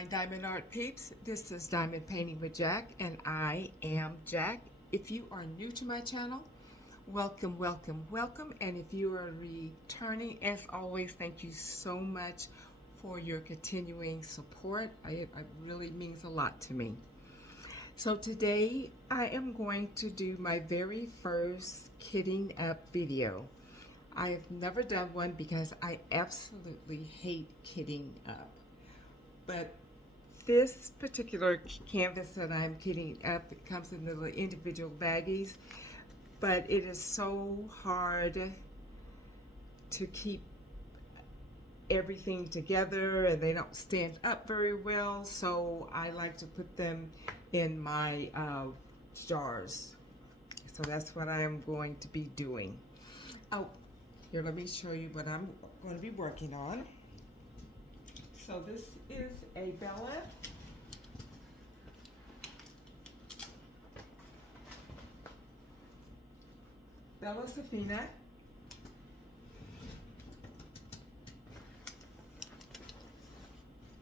my Diamond Art Peeps. This is Diamond Painting with Jack, and I am Jack. If you are new to my channel, welcome, welcome, welcome. And if you are returning, as always, thank you so much for your continuing support. It really means a lot to me. So today, I am going to do my very first kitting up video. I have never done one because I absolutely hate kitting up. But this particular canvas that I'm kitting up, it comes in little individual baggies, but it is so hard to keep everything together and they don't stand up very well, so I like to put them in my jars. So that's what I am going to be doing. Oh, here, let me show you what I'm going to be working on. So this is a bellasephina.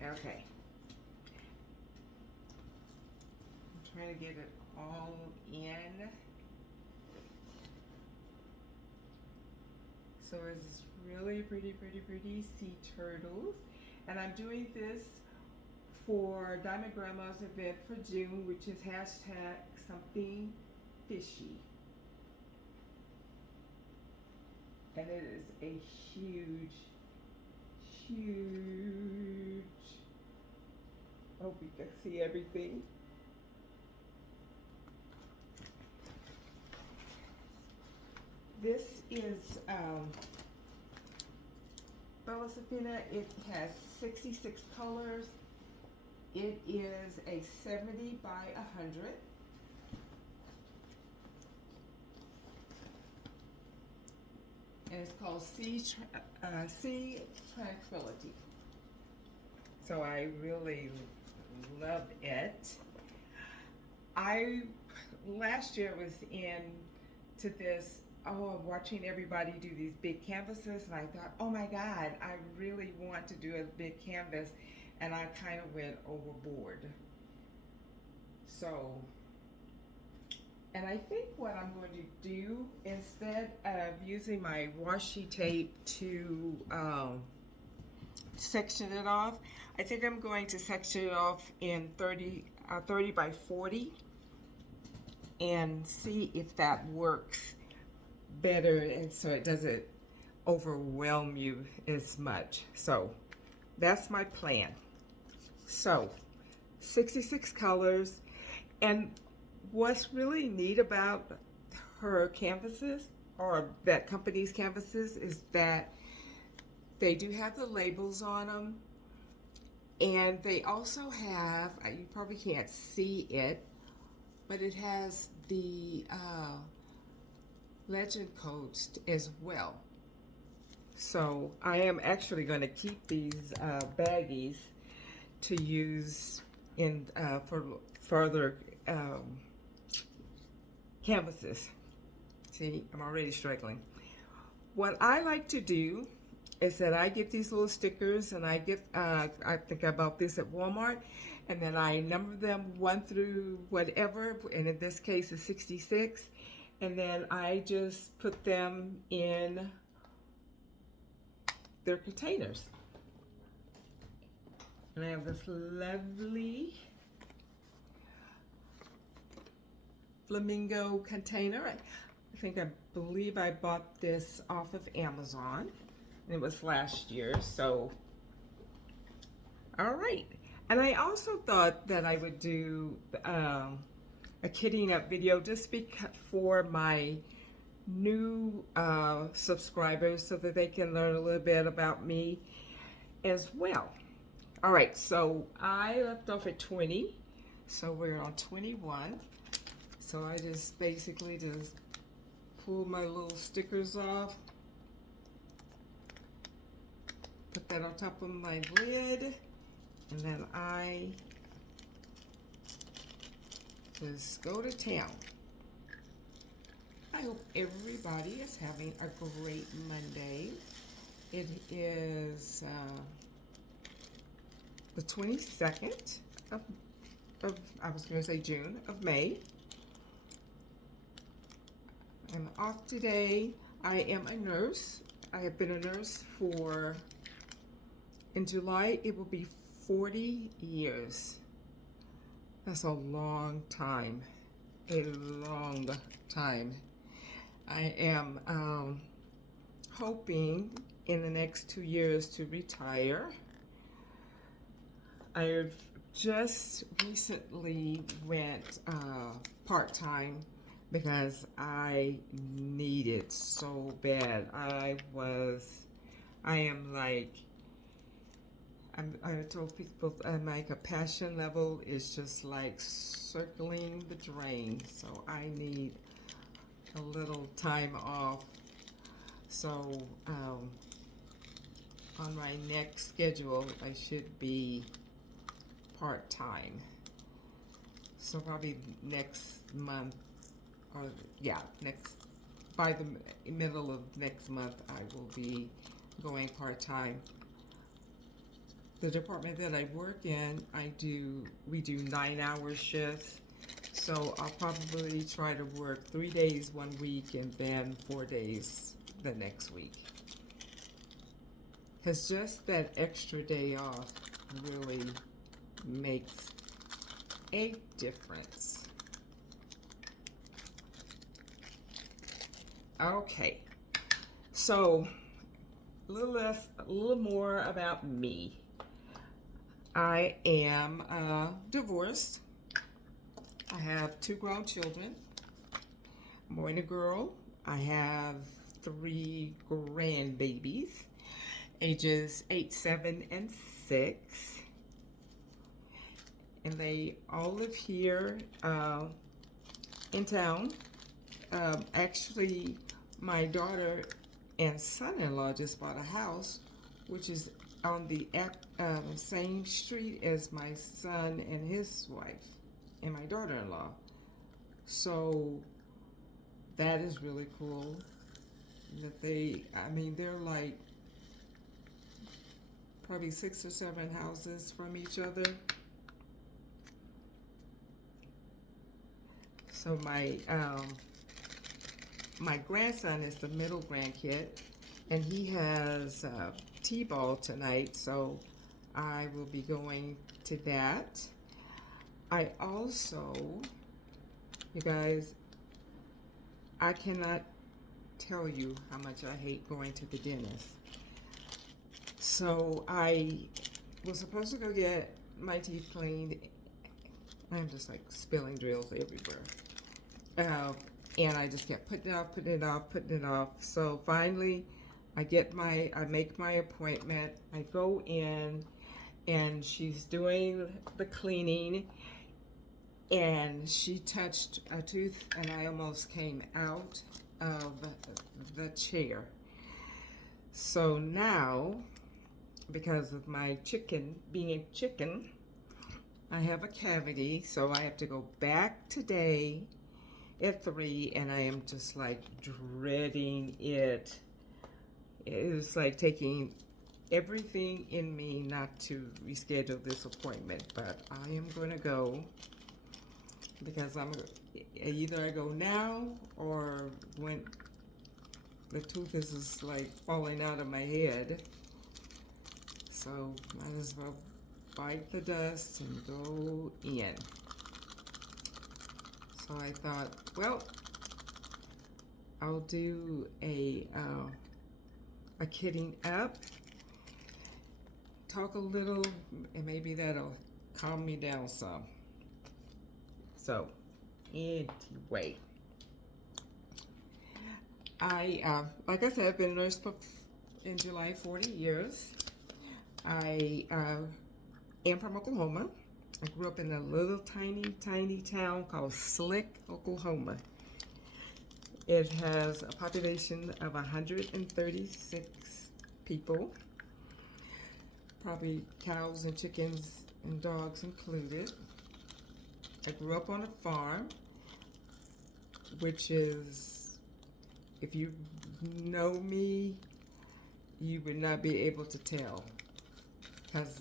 Okay. I'm trying to get it all in. So it's really pretty sea turtles. And I'm doing this for Diamond Grandma's event for June, which is #something fishy. And it is a huge, hope you can see everything. This is bellasephina. It has 66 colors. It is a 70 by 100. And it's called Sea Tranquility. So I really love it. Last year was into this, watching everybody do these big canvases, and I thought, oh my God, I really want to do a big canvas, and I kind of went overboard. So, and I think what I'm going to do, instead of using my washi tape to section it off, I think I'm going to section it off in 30 by 40 and see if that works better, and so it doesn't overwhelm you as much. So that's my plan. So 66 colors, and what's really neat about her canvases, or that company's canvases, is that they do have the labels on them, and they also have, you probably can't see it, but it has the legend codes as well. So I am actually going to keep these baggies to use in for further canvases. See, I'm already struggling. What I like to do is that I get these little stickers, and I get, I think I bought this at Walmart, and then I number them 1 through whatever, and in this case it's 66, and then I just put them in their containers. And I have this lovely flamingo container. I believe I bought this off of Amazon. It was last year, so all right. And I also thought that I would do a kitting up video just for my new subscribers, so that they can learn a little bit about me as well. All right, so I left off at 20, so we're on 21. So I just basically just pull my little stickers off, put that on top of my lid, and then I just go to town. I hope everybody is having a great Monday. It is the 22nd of I was going to say June, of May. I'm off today. I am a nurse. I have been a nurse for, in July, it will be 40 years. That's a long time. A long time. I am hoping in the next 2 years to retire. I've just recently went part-time because I need it so bad. I am like, I told people my compassion level is just like circling the drain. So I need a little time off. So on my next schedule, I should be part-time. So probably next month, or yeah, by the middle of next month, I will be going part-time. The department that I work in, we do 9-hour shifts. So I'll probably try to work 3 days one week and then 4 days the next week. Because just that extra day off really makes a difference. Okay, so a little more about me. I am divorced. I have 2 grown children, a boy and a girl. I have 3 grandbabies, ages 8, 7, and 6. And they all live here in town. Actually, my daughter and son-in-law just bought a house, which is on the same street as my son and his wife and my daughter-in-law. So that is really cool that they're like probably 6 or 7 houses from each other. So my grandson is the middle grandkid, and he has T-ball tonight, so I will be going to that. I also, you guys, I cannot tell you how much I hate going to the dentist. So I was supposed to go get my teeth cleaned. I'm just like spilling drills everywhere. And I just kept putting it off. So finally, I make my appointment. I go in, and she's doing the cleaning, and she touched a tooth, and I almost came out of the chair. So now, because of my being a chicken, I have a cavity, so I have to go back today at 3, and I am just like dreading it. It's like taking everything in me not to reschedule this appointment, but I am going to go because either I go now or when the tooth is just like falling out of my head. So might as well bite the dust and go in. So I thought, well, I'll do a kidding up, talk a little, and maybe that'll calm me down some. So, anyway, like I said, I've been a nurse in July 40 years. I am from Oklahoma. I grew up in a little tiny town called Slick, Oklahoma. It has a population of 136 people, probably cows and chickens and dogs included. I grew up on a farm, which is, if you know me, you would not be able to tell. because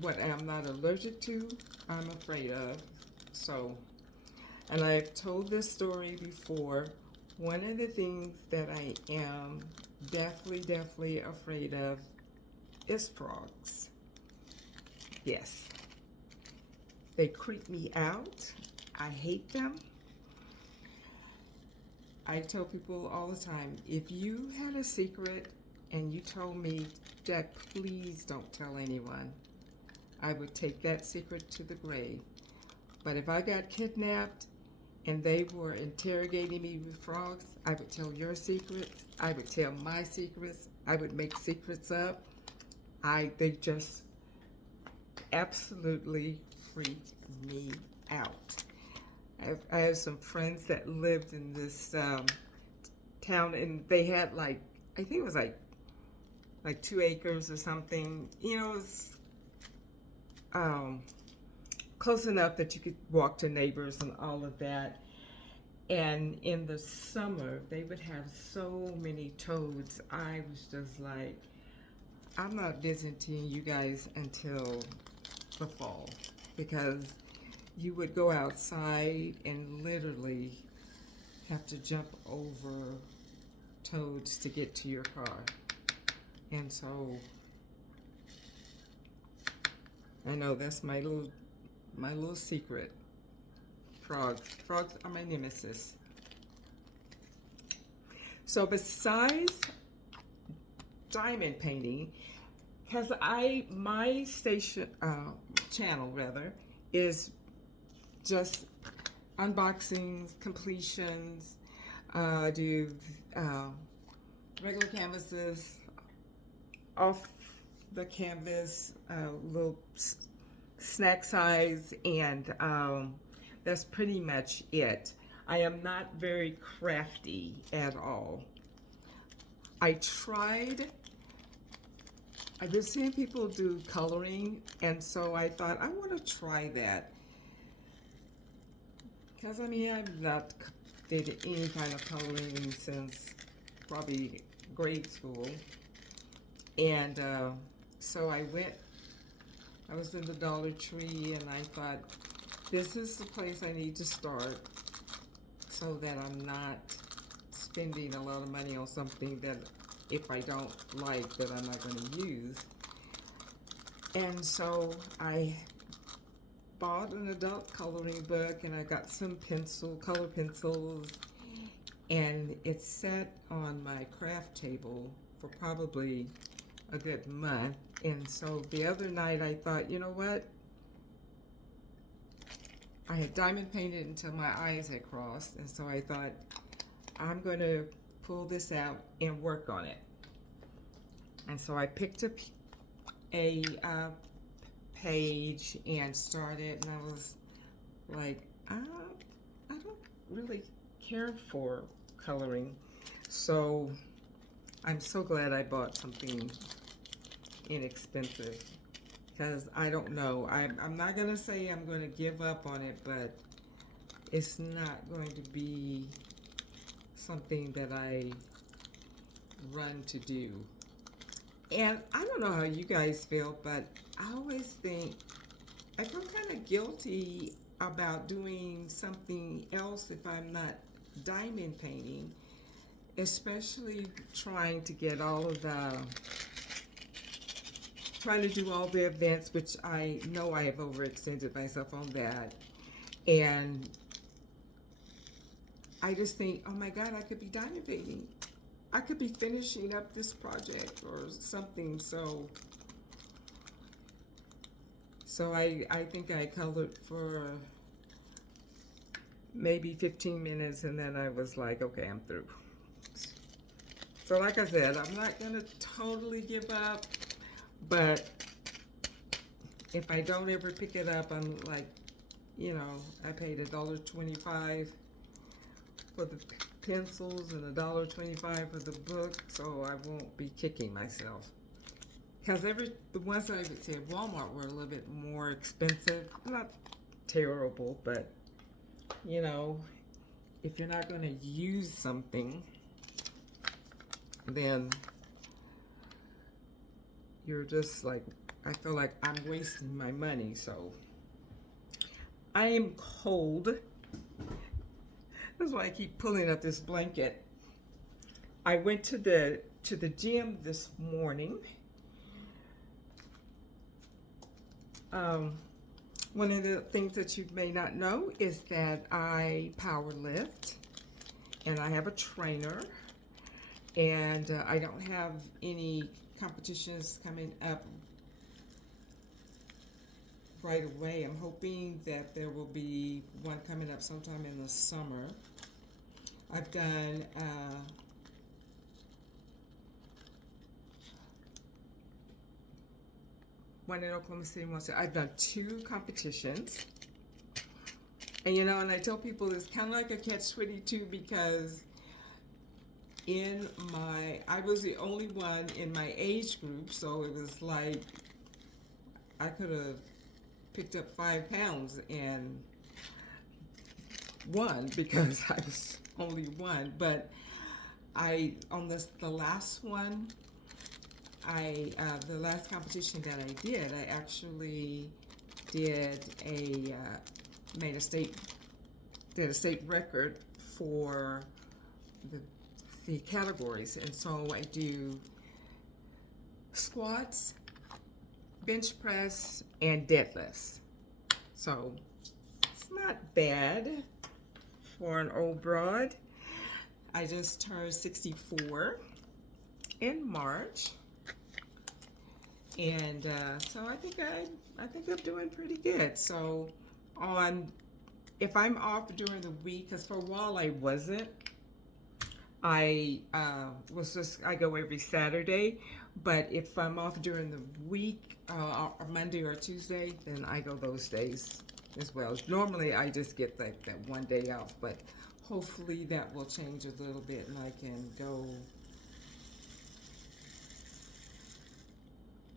what I'm not allergic to, I'm afraid of. So, and I've told this story before. One of the things that I am definitely afraid of is frogs. Yes. They creep me out. I hate them. I tell people all the time, if you had a secret and you told me, Jack, please don't tell anyone, I would take that secret to the grave. But if I got kidnapped and they were interrogating me with frogs, I would tell your secrets. I would tell my secrets. I would make secrets up. They just absolutely freak me out. I have some friends that lived in this town, and they had I think it was like 2 acres or something. You know, it was close enough that you could walk to neighbors and all of that. And in the summer, they would have so many toads. I was just like, I'm not visiting you guys until the fall, because you would go outside and literally have to jump over toads to get to your car. And so I know that's my little secret. Frogs are my nemesis. So besides diamond painting, because my channel rather, is just unboxings, completions, do regular canvases, off the canvas, little snack size, and that's pretty much it. I am not very crafty at all. I've been seeing people do coloring, and so I thought I want to try that. Because, I mean, I've not did any kind of coloring since probably grade school. And so I was in the Dollar Tree, and I thought, this is the place I need to start so that I'm not spending a lot of money on something that if I don't like, that I'm not going to use. And so I bought an adult coloring book, and I got some color pencils, and it sat on my craft table for probably a good month. And so the other night I thought, you know what? I had diamond painted until my eyes had crossed, and so I thought, I'm going to pull this out and work on it. And so I picked up a page and started, and I was like, I don't really care for coloring. So I'm so glad I bought something inexpensive, because I don't know. I'm not going to say I'm going to give up on it, but it's not going to be something that I run to do. And I don't know how you guys feel, but I always think, I feel kind of guilty about doing something else if I'm not diamond painting, especially trying to do all the events, which I know I have overextended myself on that. And I just think, oh my God, I could be diamond painting. I could be finishing up this project or something. So I think I colored for maybe 15 minutes, and then I was like, okay, I'm through. So like I said, I'm not gonna totally give up, but if I don't ever pick it up, I'm like, you know, I paid $1.25 for the pencils and $1.25 for the book, so I won't be kicking myself. Because the ones I would say at Walmart were a little bit more expensive. Not terrible, but you know, if you're not going to use something, then you're just like, I feel like I'm wasting my money. So I am cold. That's why I keep pulling up this blanket. I went to the gym this morning. One of the things that you may not know is that I power lift, and I have a trainer, and I don't have any competitions coming up right away. I'm hoping that there will be one coming up sometime in the summer. I've done one in Oklahoma City, I've done 2 competitions. And you know, and I tell people it's kind of like a catch-22 because I was the only one in my age group, so it was like I could have picked up 5 pounds and won because I was only one. But on the last one, the last competition that I did, I actually did made a state record for the categories. And so I do squats, bench press, and deadlifts. So it's not bad for an old broad. I just turned 64 in March. And so I think I'm doing pretty good. So if I'm off during the week, because for a while I wasn't, I go every Saturday. But if I'm off during the week, or Monday or Tuesday, then I go those days as well. Normally I just get that one day off, but hopefully that will change a little bit and I can go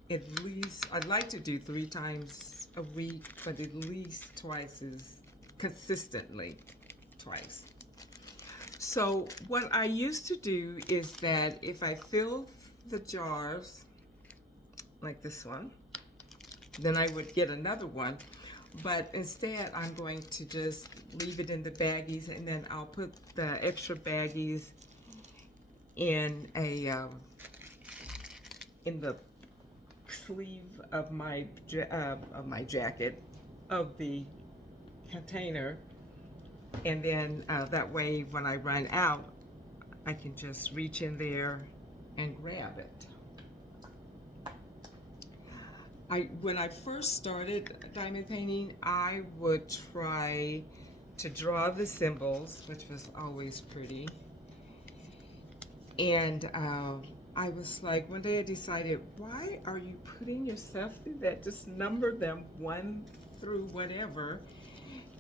at least, I'd like to do 3 times a week, but at least twice is consistently twice. So what I used to do is that if I fill the jars, like this one, then I would get another one. But instead, I'm going to just leave it in the baggies, and then I'll put the extra baggies in the sleeve of my jacket of the container, and then that way when I run out I can just reach in there and grab it. When I first started diamond painting, I would try to draw the symbols, which was always pretty, and I was like, one day I decided, why are you putting yourself through that? Just number them 1 through whatever.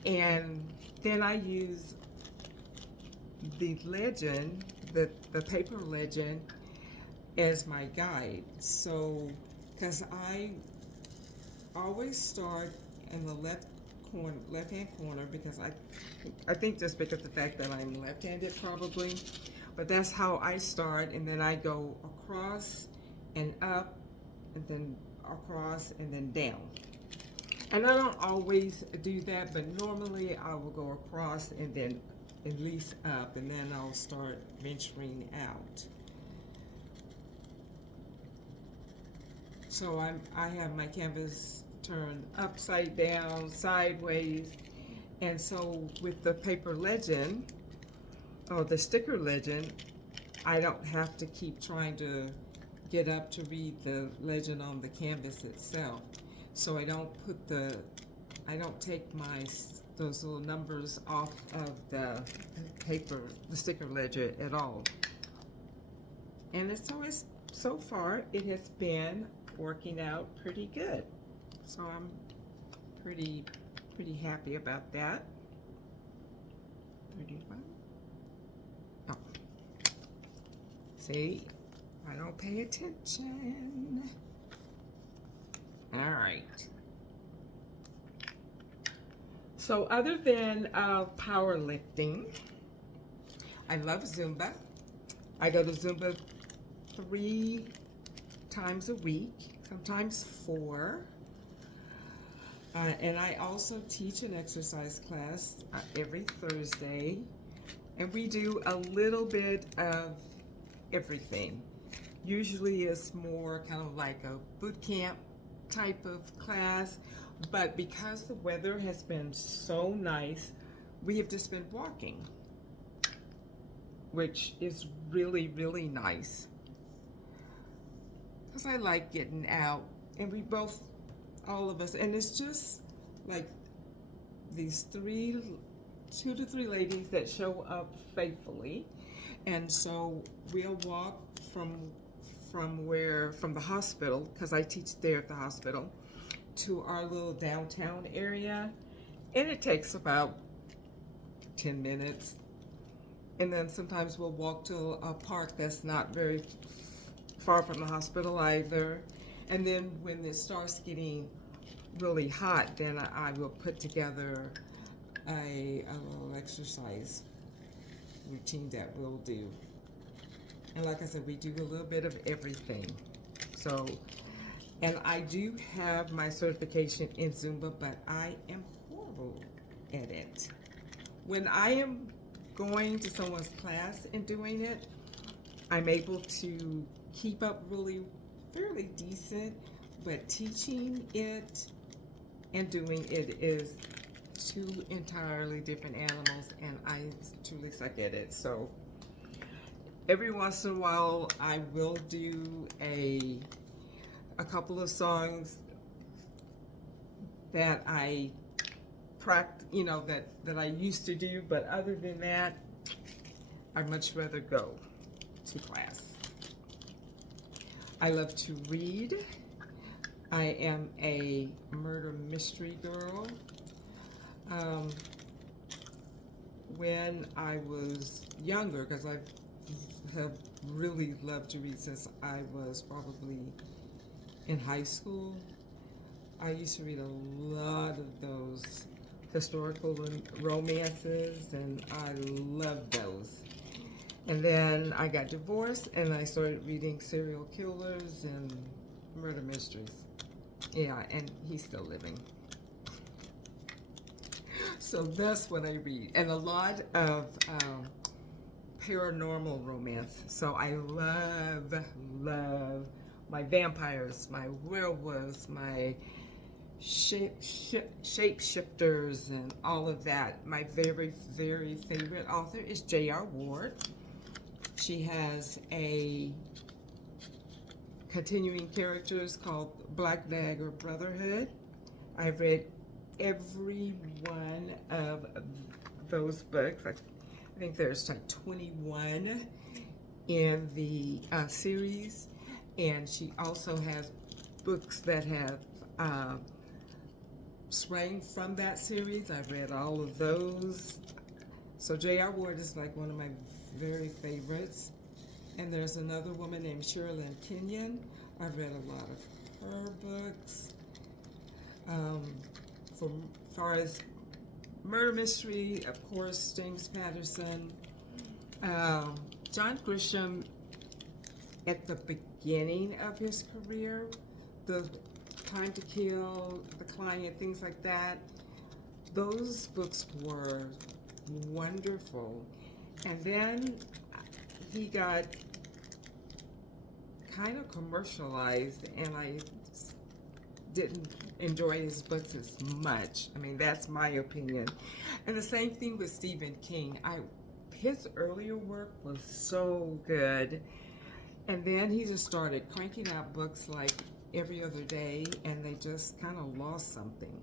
And then I use the legend, the paper legend, as my guide. So, because I always start in the left-hand corner, because I think just because of the fact that I'm left-handed probably. But that's how I start, and then I go across and up, and then across and then down. And I don't always do that, but normally I will go across and then at least up, and then I'll start venturing out. So I have my canvas turned upside down, sideways, and so with the paper legend, or the sticker legend, I don't have to keep trying to get up to read the legend on the canvas itself. So I don't take those little numbers off of the paper, the sticker ledger at all. And it's always, so far, it has been working out pretty good. So I'm pretty happy about that. 31. Oh. See, I don't pay attention. All right. So other than powerlifting, I love Zumba. I go to Zumba 3 times a week. sometimes 4. And I also teach an exercise class every Thursday. And we do a little bit of everything. Usually it's more kind of like a boot camp type of class. But because the weather has been so nice, we have just been walking, which is really, really nice. Because I like getting out, and we both, all of us, and it's just like these 2 to 3 ladies that show up faithfully. And so we'll walk from the hospital, because I teach there at the hospital, to our little downtown area, and it takes about 10 minutes. And then sometimes we'll walk to a park that's not very far from the hospital either. And then when it starts getting really hot, then I will put together a little exercise routine that we'll do. And like I said, we do a little bit of everything. So, and I do have my certification in Zumba, but I am horrible at it. When I am going to someone's class and doing it, I'm able to keep up fairly decent, but teaching it and doing it is 2 entirely different animals, and I truly suck at it. So every once in a while I will do a couple of songs that I practice, that I used to do, but other than that, I'd much rather go to class. I love to read. I am a murder mystery girl. When I was younger, because I have really loved to read since I was probably in high school, I used to read a lot of those historical romances, and I loved those. And then I got divorced, and I started reading serial killers and murder mysteries. Yeah, and he's still living. So that's what I read. And a lot of paranormal romance. So I love my vampires, my werewolves, my shapeshifters, and all of that. My very, very favorite author is J.R. Ward. She has a continuing characters called Black Dagger Brotherhood. I've read every one of those books. I think there's like 21 in the series, and she also has books that have sprang from that series. I've read all of those. So J.R. Ward is like one of my very favorites. And there's another woman named Sherilyn Kenyon. I've read a lot of her books. For far as murder mystery, of course, James Patterson. John Grisham, at the beginning of his career, the Time to Kill, The Client, things like that, those books were wonderful. And then he got kind of commercialized, and I didn't enjoy his books as much. I mean, that's my opinion. And the same thing with Stephen King. His earlier work was so good, and then he just started cranking out books like every other day, and they just kind of lost something.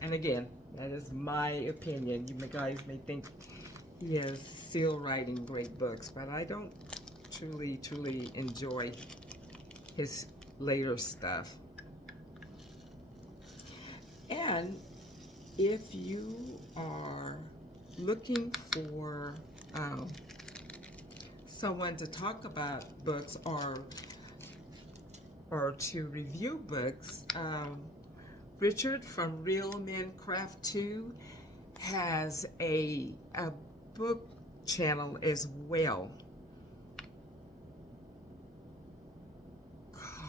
And again, that is my opinion. You guys may think he is still writing great books, but I don't truly enjoy his later stuff. And if you are looking for someone to talk about books or to review books, Richard from Real Men Craft 2 has a book channel as well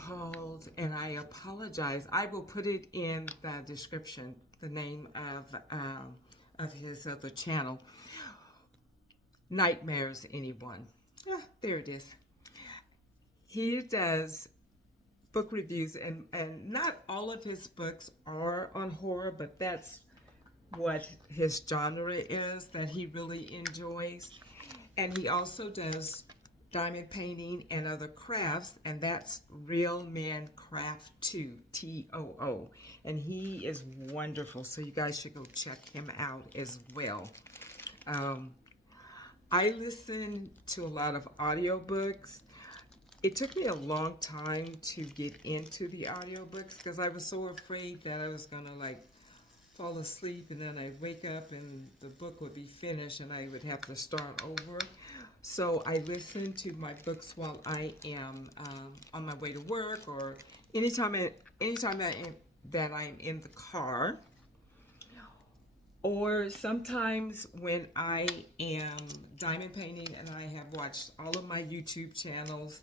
called, and I apologize. I will put it in the description, the name of his other channel, Nightmares Anyone. Ah, there it is. He does book reviews, and not all of his books are on horror, but that's what his genre is that he really enjoys. And he also does diamond painting and other crafts, and that's Real Men Craft 2, TOO. And he is wonderful, so you guys should go check him out as well. I listen to a lot of audiobooks. It took me a long time to get into the audiobooks because I was so afraid that I was gonna like fall asleep and then I'd wake up and the book would be finished and I would have to start over. So I listen to my books while I am on my way to work, or anytime that I'm in the car, or sometimes when I am diamond painting and I have watched all of my YouTube channels,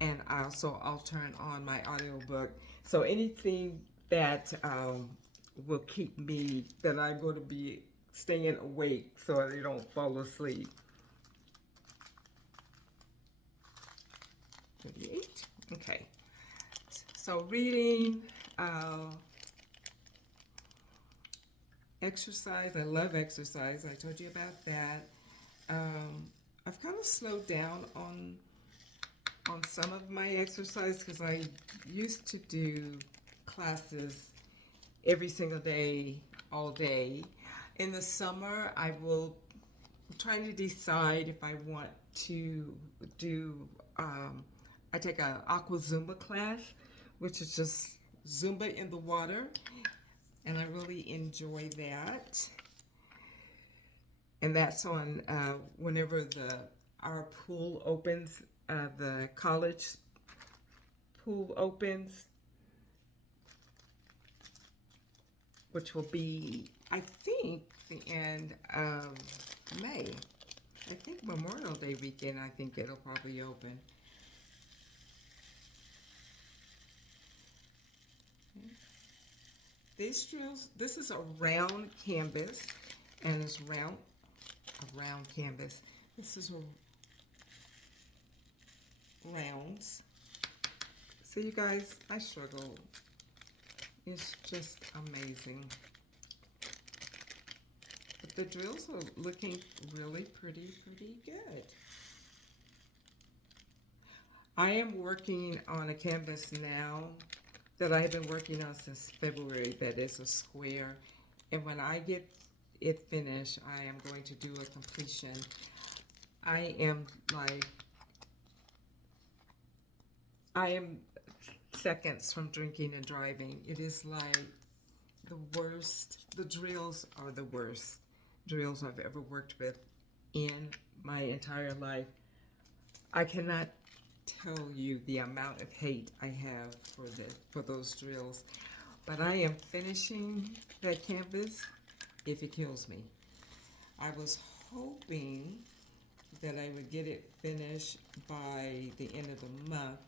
and I'll turn on my audiobook. So anything that will keep me, that I'm going to be staying awake so I don't fall asleep. 38. Okay. So reading, exercise. I love exercise. I told you about that. I've kind of slowed down on some of my exercise because I used to do classes every single day, all day. In the summer, I'm trying to decide if I want to do, I take an aqua Zumba class, which is just Zumba in the water, and I really enjoy that. And that's on whenever our pool opens, the college pool opens, which will be, I think, the end of May. I think Memorial Day weekend, I think it'll probably open. These drills, this is a round canvas, and it's a round canvas. This is rounds. So you guys, I struggle. It's just amazing. But the drills are looking really pretty good. I am working on a canvas now that I have been working on since February that is a square. And when I get it finished, I am going to do a completion. I am seconds from drinking and driving. It is like the worst. The drills are the worst drills I've ever worked with in my entire life. I cannot tell you the amount of hate I have for those drills. But I am finishing that canvas if it kills me. I was hoping that I would get it finished by the end of the month.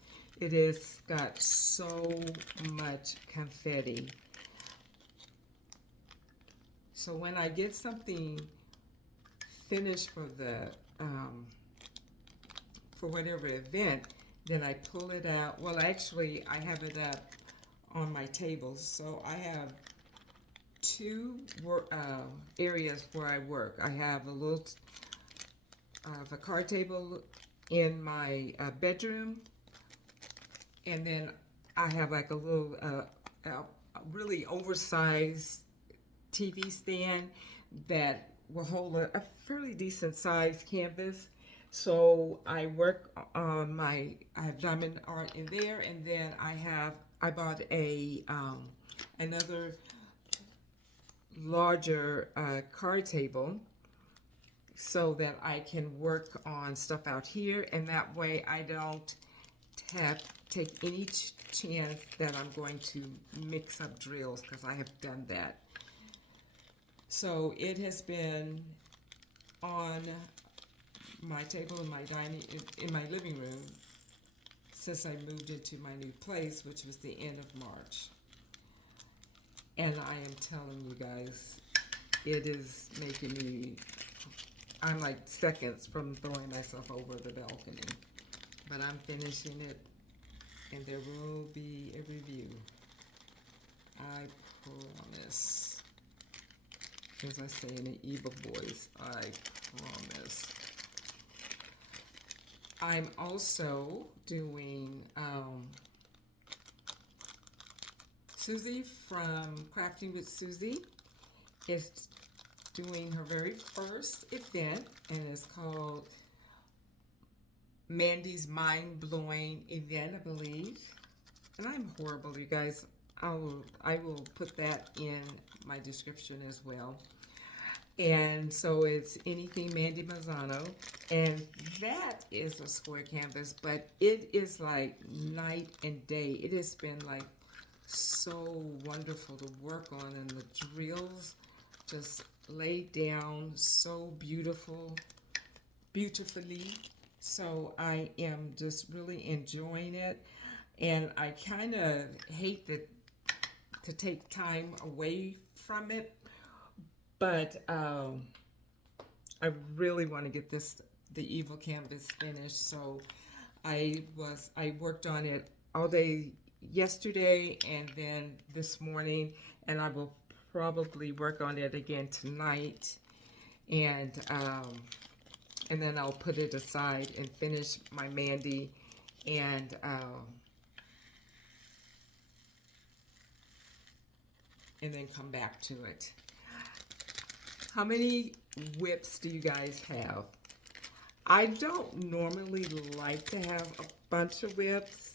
It has got so much confetti. So when I get something finished for whatever event, then I pull it out. Well, actually, I have it up on my table. So I have two areas where I work. I have a card table in my bedroom, and then I have like a little, really oversized TV stand that will hold a fairly decent sized canvas. So I work on I have diamond art in there, and then I bought another larger card table so that I can work on stuff out here, and that way I don't take any chance that I'm going to mix up drills, because I have done that. So it has been on my table in my living room since I moved into my new place, which was the end of March. And I am telling you guys, it is making me, I'm like seconds from throwing myself over the balcony. But I'm finishing it, and there will be a review. I promise. As I say in an evil voice, I promise. I'm also doing Susie from Crafting with Susie is doing her very first event, and it's called Mandy's Mind Blowing Event, I believe. And I'm horrible, you guys. I will put that in my description as well. And so it's Anything Mandy Mazzano, and that is a square canvas, but it is like night and day. It has been like so wonderful to work on, and the drills just laid down so beautifully. So I am just really enjoying it, and I kind of hate to take time away from it, but I really want to get the evil canvas finished. So I worked on it all day yesterday and then this morning, and I will probably work on it again tonight, and then I'll put it aside and finish my Mandy, and then come back to it. How many whips do you guys have? I don't normally like to have a bunch of whips,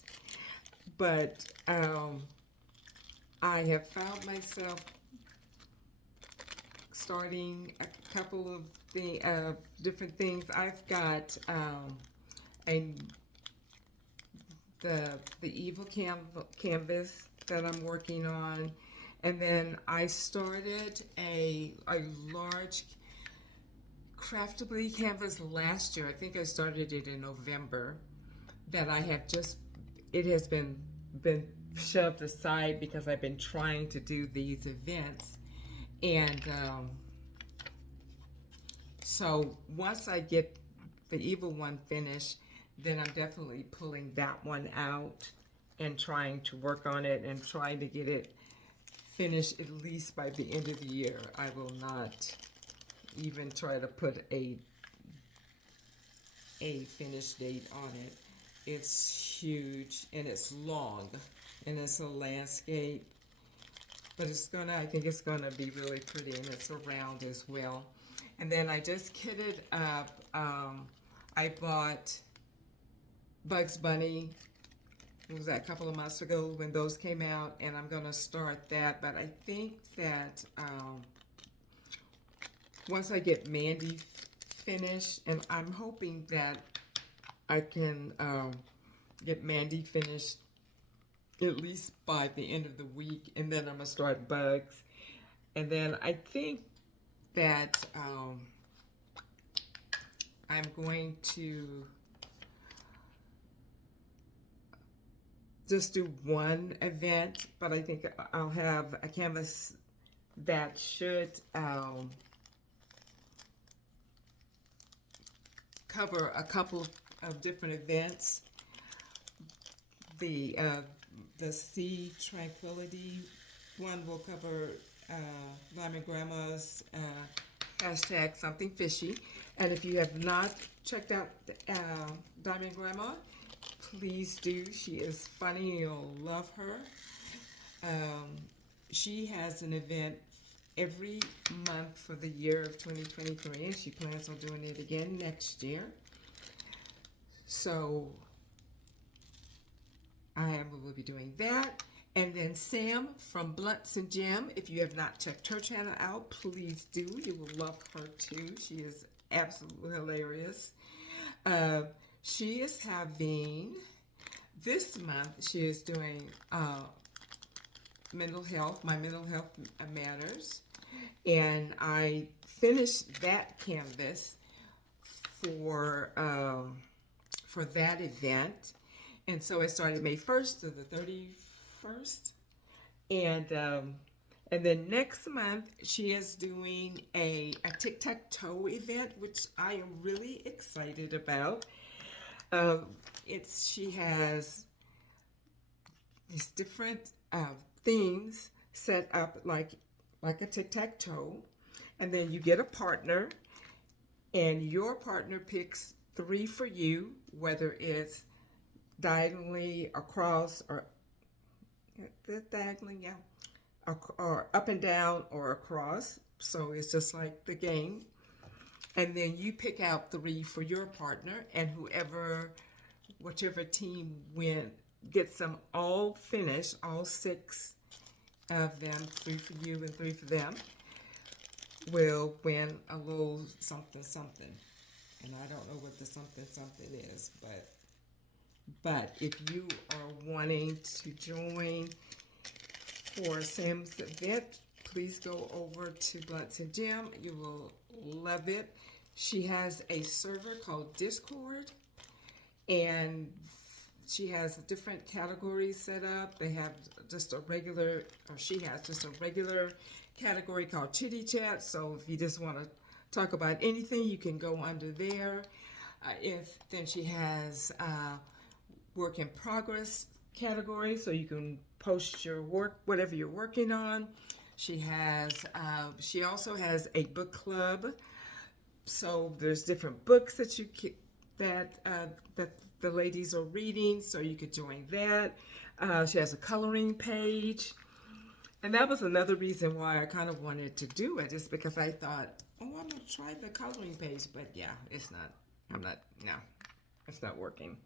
but I have found myself starting a couple of different things. I've got the evil canvas that I'm working on, and then I started a large craftable canvas last year. I think I started it in November. That I have it has been shoved aside because I've been trying to do these events, and so once I get the evil one finished, then I'm definitely pulling that one out and trying to work on it and trying to get it finished at least by the end of the year. I will not even try to put a finish date on it. It's huge and it's long and it's a landscape, but I think it's gonna be really pretty, and it's around as well. And then I just kitted up, I bought Bugs Bunny. It was that a couple of months ago when those came out, and I'm gonna start that. But I think that once I get Mandy finished, and I'm hoping that I can get Mandy finished at least by the end of the week, and then I'm gonna start Bugs. And then I think that I'm going to just do one event, but I think I'll have a canvas that should cover a couple of different events. The seatranquilty one will cover Diamond Grandma's hashtag something fishy. And if you have not checked out Diamond Grandma, please do. She is funny. You'll love her. She has an event every month for the year of 2023, and she plans on doing it again next year. So will be doing that. And then Sam from Bluntz and Gem, if you have not checked her channel out, please do. You will love her too. She is absolutely hilarious. She is having, this month, she is doing mental health, my mental health matters. And I finished that canvas for that event. And so it started May 1st to the 31st. And then next month, she is doing a tic-tac-toe event, which I am really excited about. She has these different themes set up like a tic-tac-toe. And then you get a partner, and your partner picks 3 for you, whether it's diagonally across or diagonally, yeah, or up and down or across. So it's just like the game. And then you pick out 3 for your partner, and whichever team gets them all finished, all 6 of them, 3 for you and 3 for them, will win a little something something. And I don't know what the something something is, but if you are wanting to join for Sam's event, please go over to Bluntz and Gem. You will love it. She has a server called Discord, and she has different categories set up. They have just a regular, or she has just a regular category called Chitty Chat. So if you just want to talk about anything, you can go under there. Then she has work in progress category, so you can post your work, whatever you're working on. She also has a book club. So there's different books that that the ladies are reading, so you could join that. She has a coloring page. And that was another reason why I kind of wanted to do it, just because I thought, oh, I'm going to try the coloring page. But yeah, it's not working.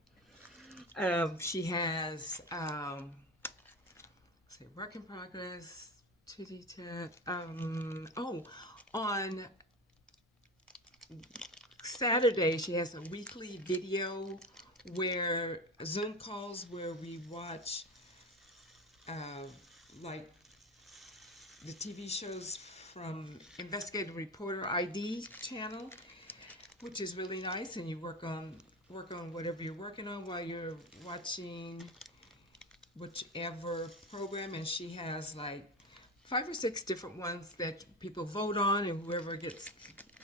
She has, work in progress, chitty chat. On Saturday, she has a weekly video Zoom calls where we watch, like the TV shows from Investigative Reporter ID channel, which is really nice, and you work on whatever you're working on while you're watching whichever program. And she has like 5 or 6 different ones that people vote on, and whoever gets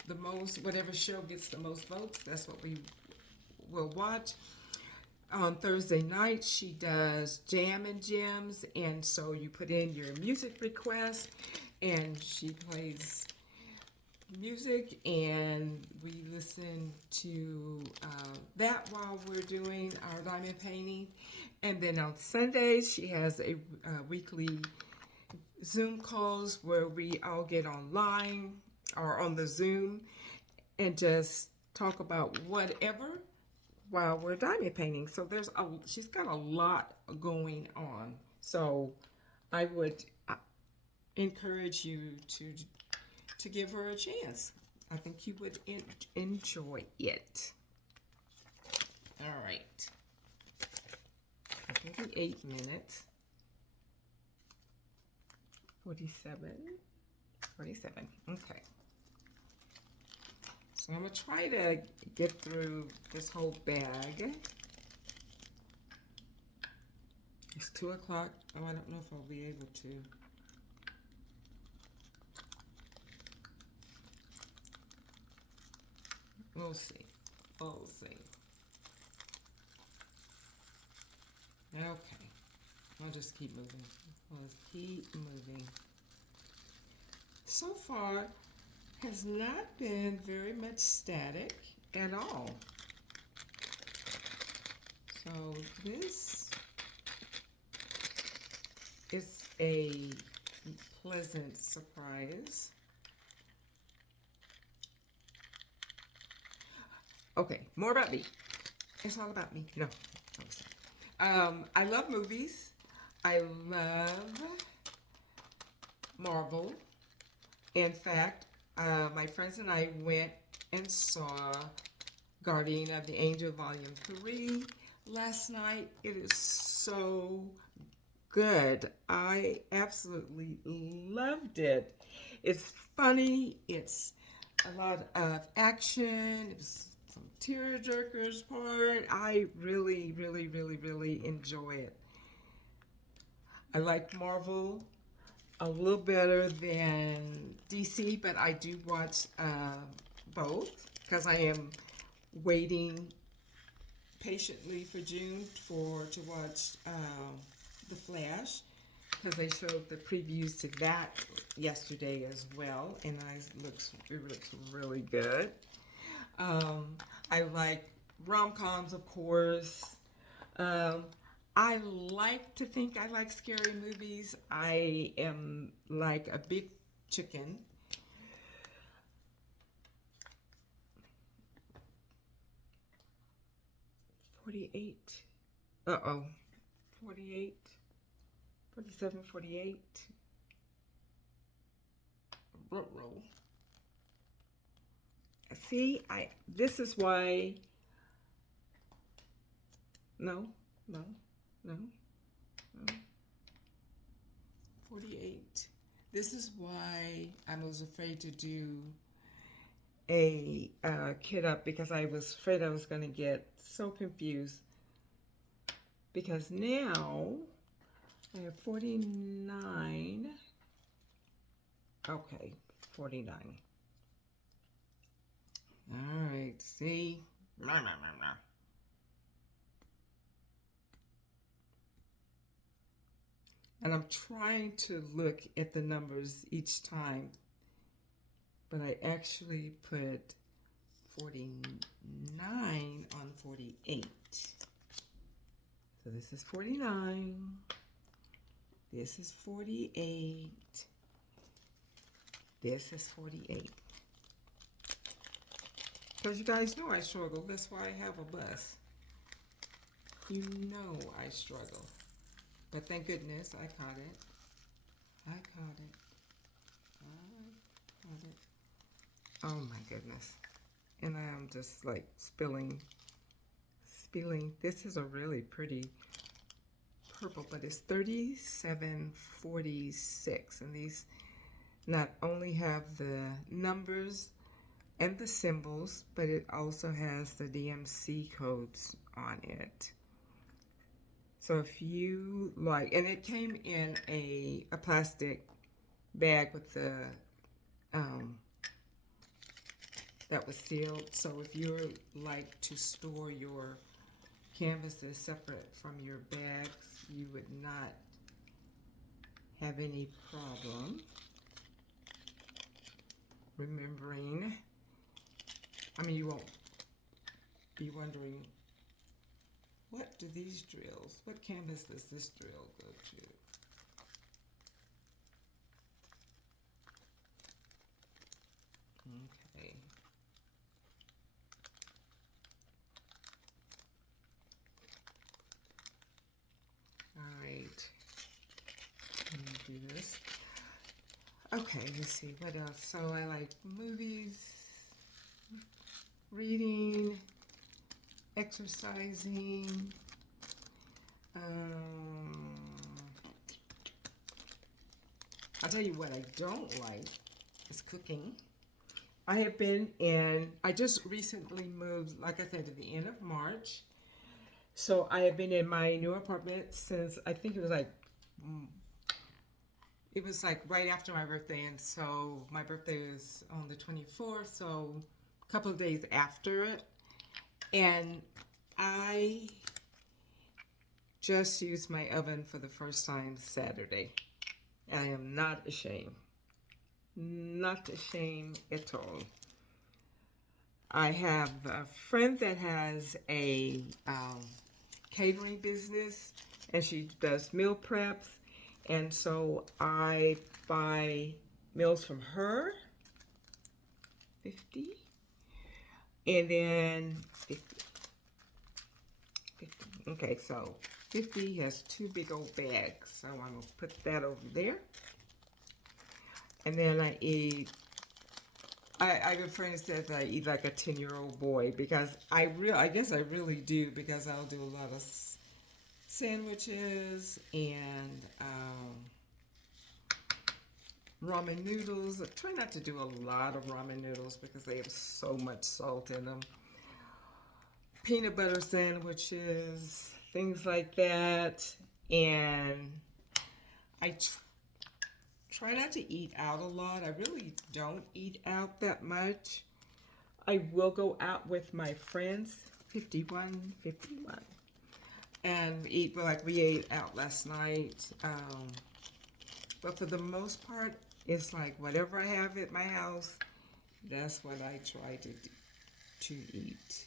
the most, whatever show gets the most votes, that's what we will watch. On Thursday night, she does Jam and Gems, and so you put in your music request, and she plays music, and we listen to that while we're doing our diamond painting. And then on Sundays, she has a weekly Zoom calls where we all get online or on the Zoom and just talk about whatever while we're diamond painting. So she's got a lot going on. So I would encourage you to give her a chance. I think you would enjoy it. All right. 38 minutes. 47. Okay. So I'm going to try to get through this whole bag. It's 2 o'clock. Oh, I don't know if I'll be able to. We'll see. Okay. I'll just keep moving. So far, has not been very much static at all. So this is a pleasant surprise. Okay, more about me. It's all about me. No. I love movies. I love Marvel. In fact, my friends and I went and saw Guardian of the Angel Volume 3 last night. It is so good. I absolutely loved it. It's funny. It's a lot of action. It's some tearjerkers part. I really, really, really, really enjoy it. I like Marvel a little better than DC, but I do watch both because I am waiting patiently for June to watch The Flash, because they showed the previews to that yesterday as well, and it looks really good. I like rom-coms, of course. I like to think I like scary movies. I am like a big chicken. $48. Uh-oh. 48. 47, 48. Roll. See, this is why. No. 48. This is why I was afraid to do a kit up, because I was afraid I was going to get so confused. Because now I have 49. Okay, 49. All right, see? And I'm trying to look at the numbers each time, but I actually put 49 on 48. So this is 49. This is 48. This is 48. Because you guys know I struggle. That's why I have a bus. You know I struggle. But thank goodness I caught it. I caught it. Oh my goodness. And I am just like spilling. This is a really pretty purple, but it's 3746. And these not only have the numbers and the symbols, but it also has the DMC codes on it. So if you like, and it came in a plastic bag with the that was sealed. So if you like to store your canvases separate from your bags, you would not have any problem remembering. I mean, you won't be wondering, what do these drills, what canvas does this drill go to? Okay. All right. Let me do this. Okay, let's see, what else? So I like movies, reading, exercising. I'll tell you what I don't like is cooking. I just recently moved, like I said, at the end of March. So I have been in my new apartment since, I think it was like right after my birthday. And so my birthday was on the 24th, so a couple of days after it. And I just used my oven for the first time Saturday. I am not ashamed. Not ashamed at all. I have a friend that has a catering business, and she does meal preps. And so I buy meals from her, 50, and then 50. Okay, so 50 has 2 big old bags, so I'm going to put that over there. And then I eat, I have a friend that says I eat like a 10-year-old boy, because I guess I really do, because I'll do a lot of sandwiches and ramen noodles. I try not to do a lot of ramen noodles because they have so much salt in them. peanut butter sandwiches, things like that. And I try not to eat out a lot. I really don't eat out that much. I will go out with my friends, 51, 51, and eat, like we ate out last night. But for the most part, it's like whatever I have at my house, that's what I try to eat.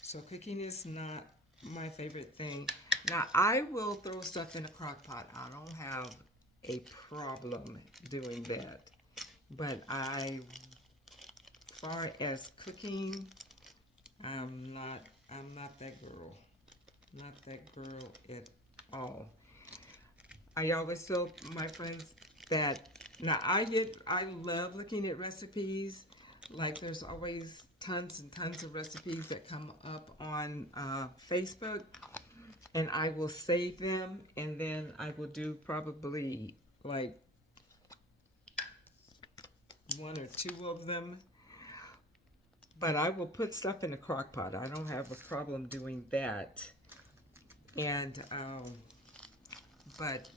So cooking is not my favorite thing. Now, I will throw stuff in a crock pot. I don't have a problem doing that. But far as cooking, I'm not that girl. Not that girl at all. I always tell my friends that, now I love looking at recipes. Like there's always tons and tons of recipes that come up on Facebook, and I will save them, and then I will do probably like one or two of them. But I will put stuff in a crock pot. I don't have a problem doing that. And but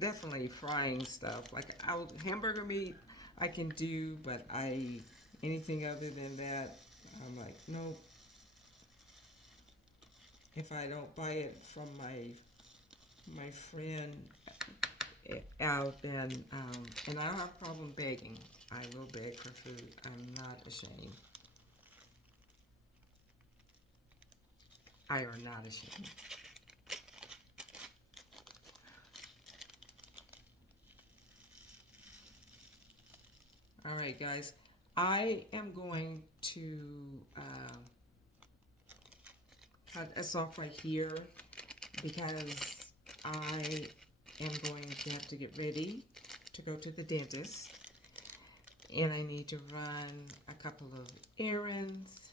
definitely frying stuff like hamburger meat I can do, but anything other than that, I'm like, nope. If I don't buy it from my friend out, then and I don't have a problem begging. I will beg for food. I'm not ashamed. I am not ashamed. All right, guys. I am going to cut us off right here because I am going to have to get ready to go to the dentist. And I need to run a couple of errands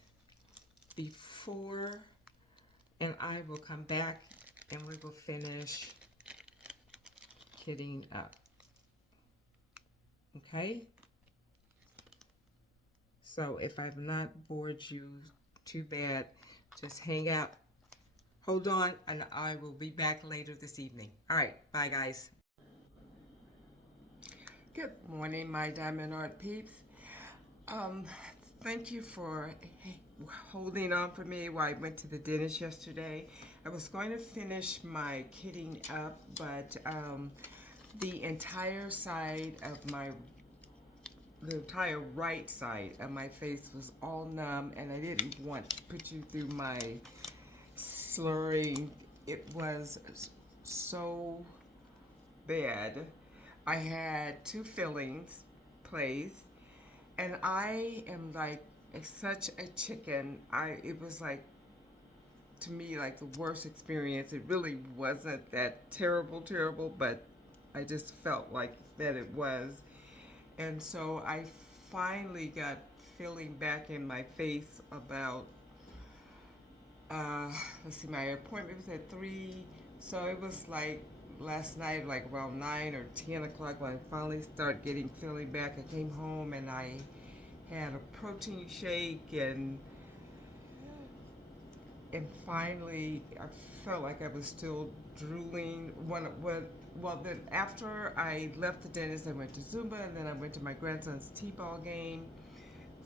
before, and I will come back and we will finish kitting up. Okay? So if I've not bored you too bad, just hang out. Hold on, and I will be back later this evening. All right, bye guys. Good morning, my Diamond Art Peeps. Thank you for holding on for me while I went to the dentist yesterday. I was going to finish my kitting up, but the entire side of the entire right side of my face was all numb, and I didn't want to put you through my slurring. It was so bad. I had 2 fillings placed, and I am like such a chicken. It was like, to me, like the worst experience. It really wasn't that terrible, but I just felt like that it was. And so I finally got filling back in my face about, let's see, my appointment was at 3, so it was like last night, like around 9 or 10 o'clock, when I finally started getting filling back. I came home and I had a protein shake, and finally I felt like I was still drooling. Well, then after I left the dentist, I went to Zumba, and then I went to my grandson's t-ball game.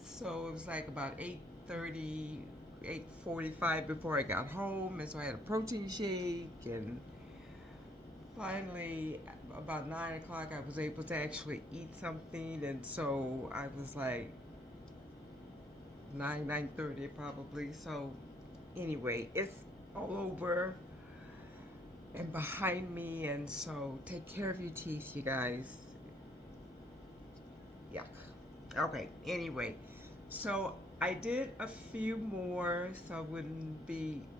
So it was like about 8:30, 8:45 before I got home, and so I had a protein shake, and finally about 9 o'clock I was able to actually eat something, and so I was like 9:30 probably. So anyway, it's all over and behind me, and so take care of your teeth, you guys. Yuck. Okay, anyway, so I did a few more, so I wouldn't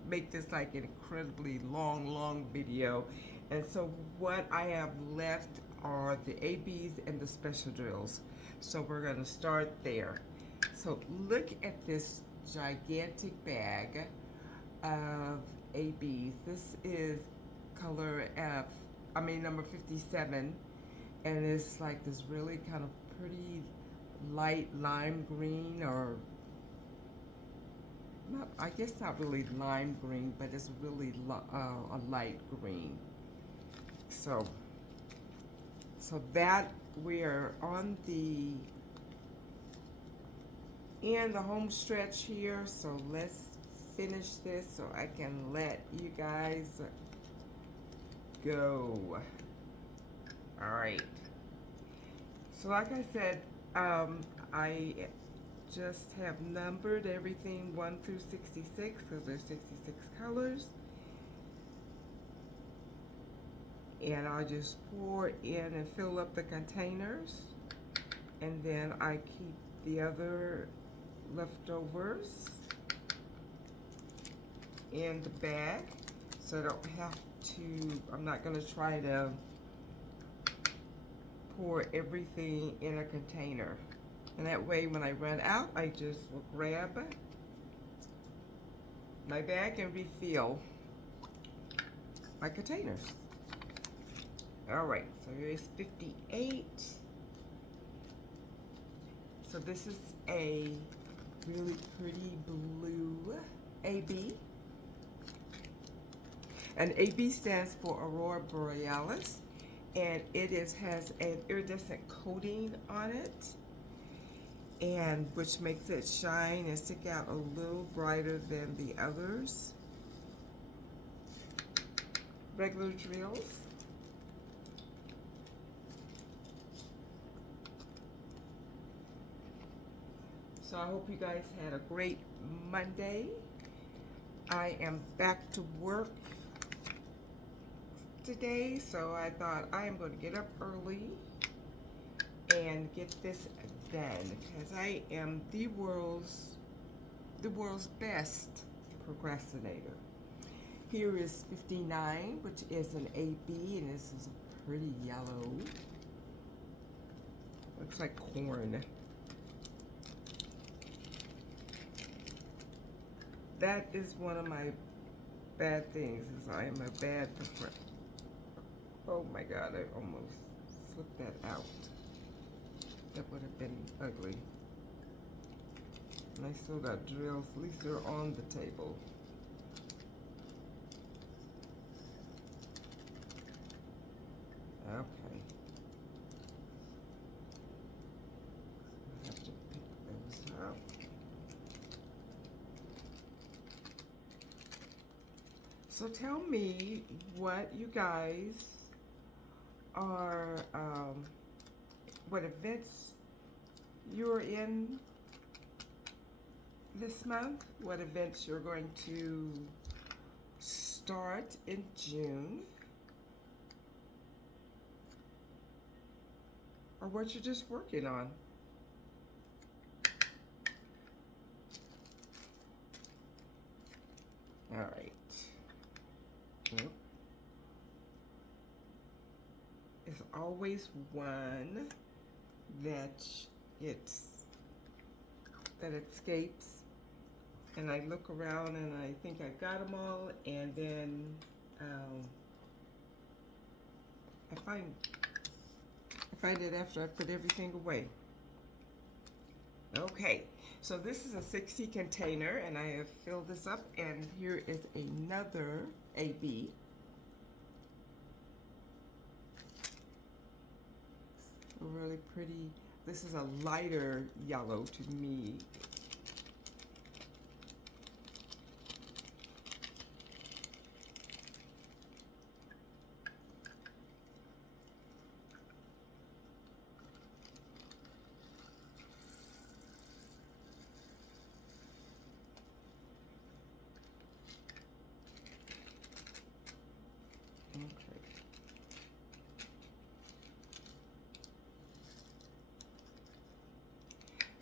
make this like an incredibly long video. And so what I have left are the ABs and the special drills. So we're gonna start there. So look at this gigantic bag of ABs. This is color number 57, and it's like this really kind of pretty light lime green, or not, I guess not really lime green, but it's really a light green. So that we are on the home stretch here. So let's finish this so I can let you guys go. All right. So like I said, I just have numbered everything 1 through 66 because there's 66 colors. And I'll just pour in and fill up the containers. And then I keep the other leftovers in the bag. So I don't have to, I'm not going to try to pour everything in a container. And that way when I run out, I just will grab my bag and refill my containers. All right, so here's 58. So this is a really pretty blue AB. And AB stands for Aurora Borealis, and it has an iridescent coating on it, and which makes it shine and stick out a little brighter than the others. Regular drills. So I hope you guys had a great Monday. I am back to work today, so I thought I am going to get up early and get this done because I am the world's best procrastinator. Here is 59, which is an AB, and this is a pretty yellow. Looks like corn. That is one of my bad things, is I am a bad procrastinator. Oh my God, I almost slipped that out. That would have been ugly. And I still got drills, at least they're on the table. Okay. I have to pick those up. So tell me what you guys are, what events you're in this month, what events you're going to start in June, or what you're just working on. All right. Yep. There's always one that escapes, and I look around and I think I got them all, and then I find it after I put everything away. Okay, so this is a 60 container, and I have filled this up, and here is another AB. Really pretty. This is a lighter yellow to me.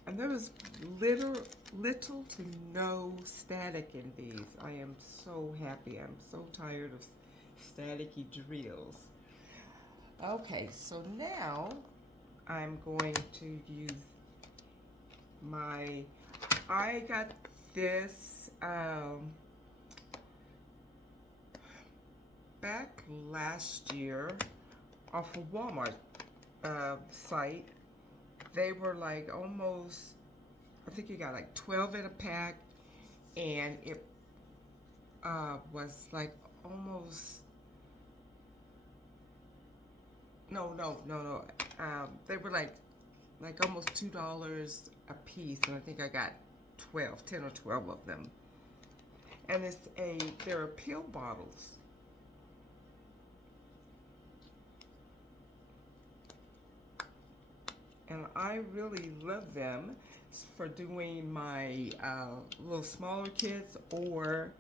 And there is little to no static in these. I am so happy. I'm so tired of staticky drills. Okay, so now I'm going to use I got this back last year off of Walmart site They were like almost, I think you got like 12 in a pack, and it was like almost, no. They were like almost $2 a piece, and I think I got 10 or 12 of them. And they're pill bottles. And I really love them for doing my little smaller kits, or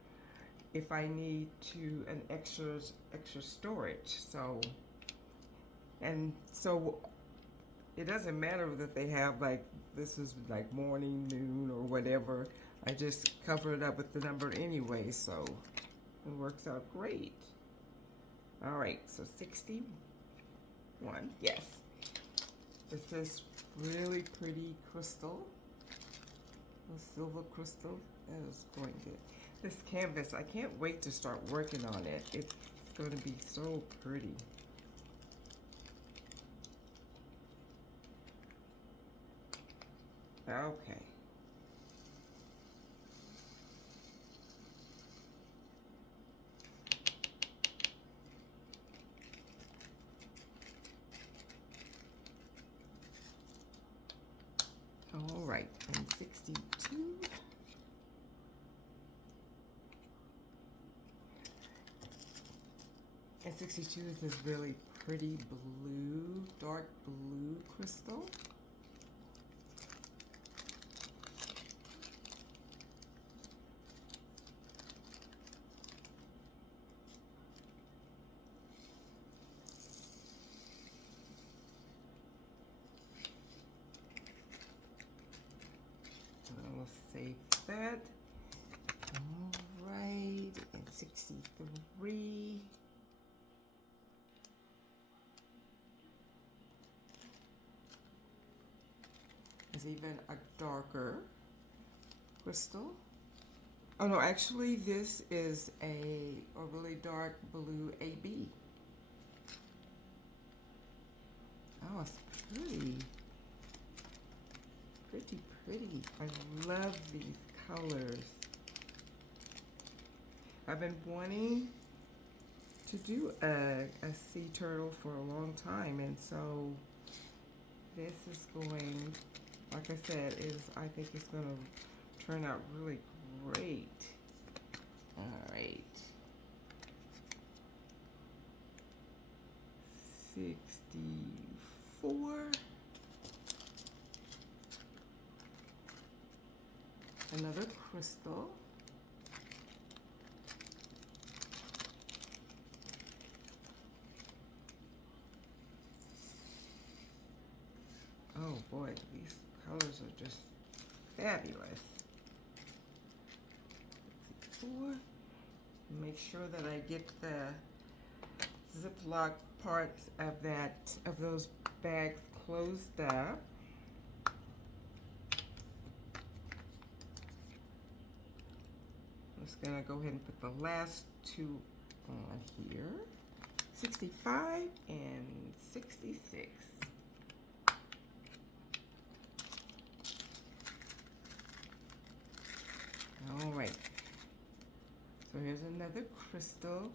if I need an extra storage. So it doesn't matter that they have like, this is like morning, noon, or whatever. I just cover it up with the number anyway, so it works out great. All right, so 61, yes. It's this really pretty crystal, a silver crystal. That is going good. This canvas, I can't wait to start working on it. It's going to be so pretty. Okay. All right, and 62. And 62 is this really pretty blue, dark blue crystal. Save that. All right, and 63. There's even a darker crystal. Oh no, actually this is a really dark blue AB. Oh, it's pretty. Pretty. I love these colors. I've been wanting to do a sea turtle for a long time, and so this is going, like I said, I think it's going to turn out really great. All right. 64. Another crystal. Oh boy, these colors are just fabulous. 64. Make sure that I get the Ziploc parts of those bags closed up. I'm just gonna go ahead and put the last two on here. 65 and 66. All right. So here's another crystal.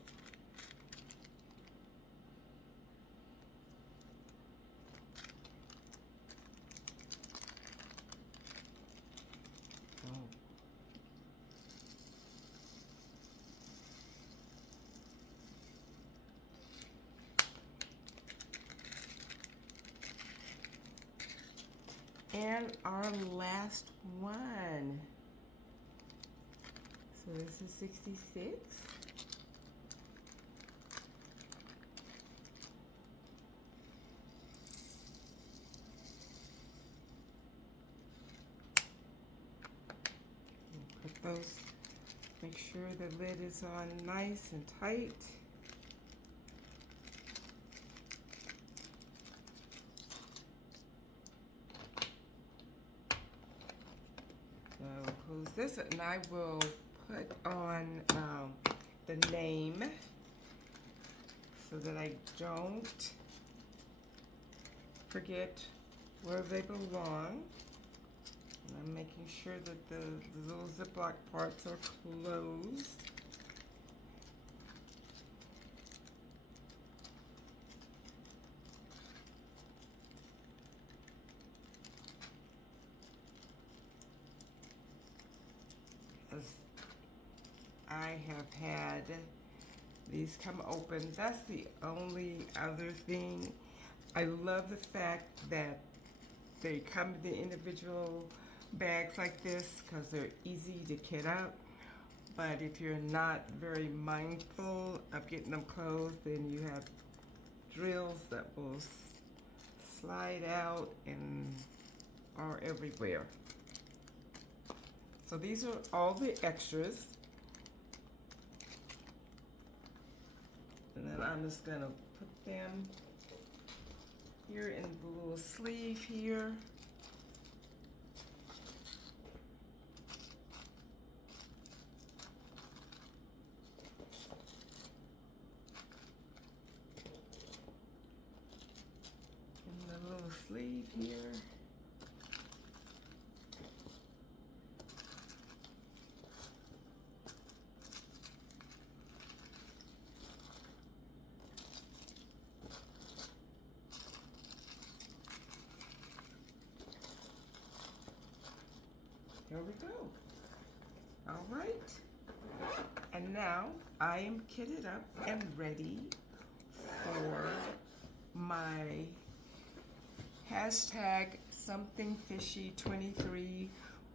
And our last one. So this is 66. Put those, make sure the lid is on nice and tight. Close this, and I will put on the name so that I don't forget where they belong. And I'm making sure that the little Ziploc parts are closed. As I have had these come open. That's the only other thing. I love the fact that they come in the individual bags like this because they're easy to kit up. But if you're not very mindful of getting them closed, then you have drills that will slide out and are everywhere. So these are all the extras. And then I'm just gonna put them here in the little sleeve here. In the little sleeve here. Here we go. All right. And now I am kitted up and ready for my hashtag something fishy 23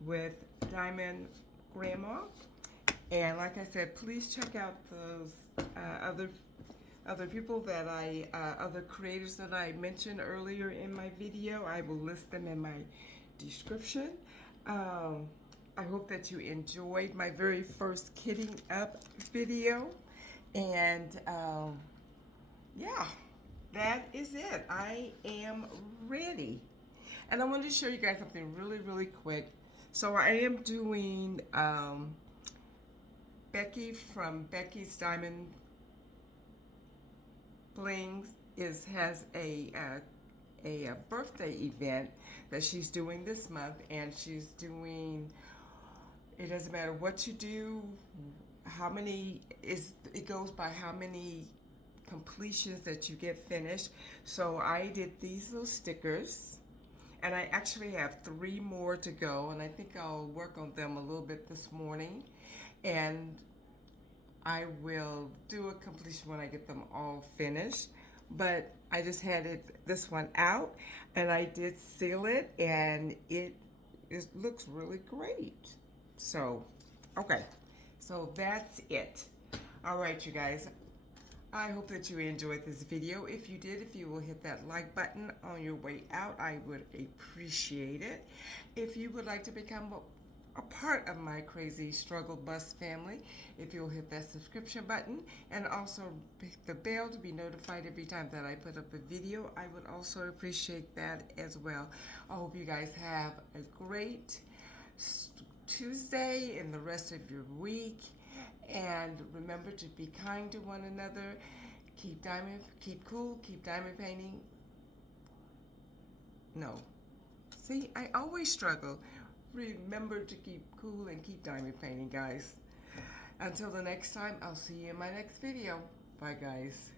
with Diamond Grandma. And like I said, please check out those other people that other creators that I mentioned earlier in my video. I will list them in my description. I hope that you enjoyed my very first kitting up video, and yeah, that is it. I am ready, and I wanted to show you guys something really quick. So I am doing Becky from Becky's Diamond Bling has a birthday event that she's doing this month, and she's doing, it doesn't matter what you do, how many it goes by how many completions that you get finished. So I did these little stickers, and I actually have 3 more to go, and I think I'll work on them a little bit this morning, and I will do a completion when I get them all finished. But I just had this one out, and I did seal it, and it looks really great. So, okay, so that's it. All right, you guys, I hope that you enjoyed this video. If you did, if you will hit that like button on your way out, I would appreciate it. If you would like to become a part of my crazy struggle bus family, if you'll hit that subscription button and also hit the bell to be notified every time that I put up a video, I would also appreciate that as well. I hope you guys have a great Tuesday and the rest of your week, and remember to be kind to one another. Keep cool, keep diamond painting. No, see, I always struggle. Remember to keep cool and keep diamond painting, guys. Until the next time, I'll see you in my next video. Bye, guys.